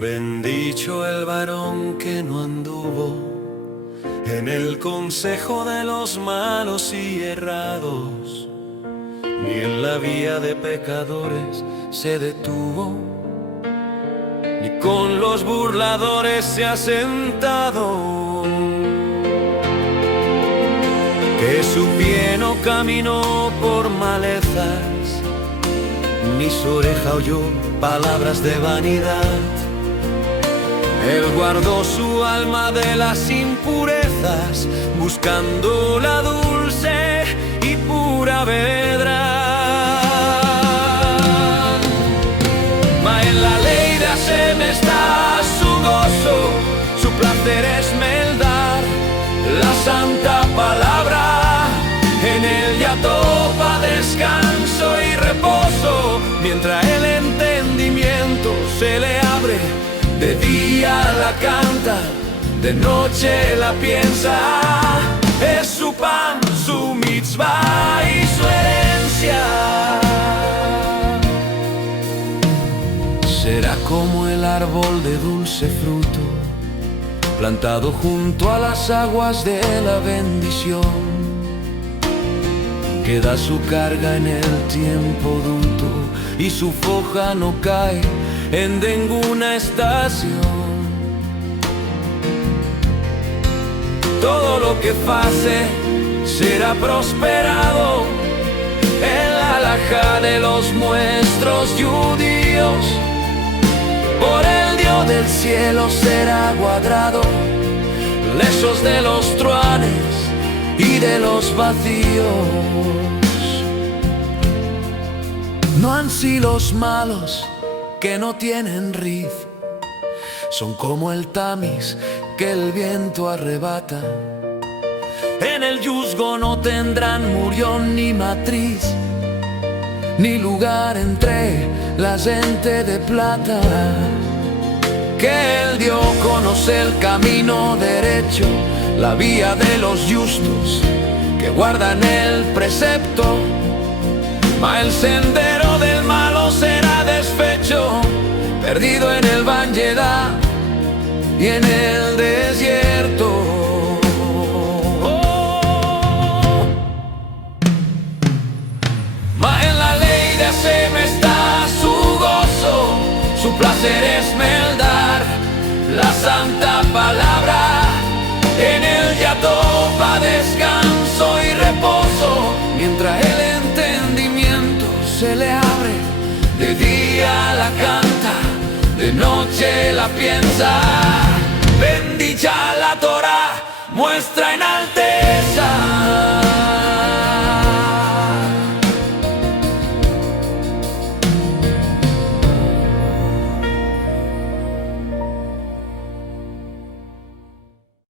Bendicho el varón que no anduvo en el consejo de los malos y errados, ni en la vía de pecadores se detuvo, ni con los burladores se ha sentado. Que su pie no caminó por malezas, ni su oreja oyó palabras de vanidad. Él guardó su alma de las impurezas, buscando la dulce y pura verdad. Ma en la ley de Hashem está su gozo, su placer es meldar la santa palabra. En él ya topa descanso y reposo, mientras el entendimiento se le abre. De día la canta, de noche la piensa. Es su pan, su mitzvah y su herencia. Será como el árbol de dulce fruto, plantado junto a las aguas de la bendición, que da su carga en el tiempo duto, y su foja no cae en ninguna estación. Todo lo que pase será prosperado. El alajá de los nuestros judíos, por el Dios del cielo será cuadrado, lejos de los truanes y de los vacíos. No han sido los malos que no tienen riz, son como el tamiz que el viento arrebata. En el yuzgo no tendrán murión ni matriz, ni lugar entre la gente de plata. Que él dio conoce el camino derecho, la vía de los justos que guardan el precepto. Ma el sendero del malo será desfecho, perdido en el Vanyedá y en el desierto. Ma en la ley de Hashem está su gozo, su placer es meldar la santa palabra. En él ya topa descanso y reposo, mientras el entendimiento se le abre. De día la canta, de noche la piensa. Bendita la Torah, muestra en alteza.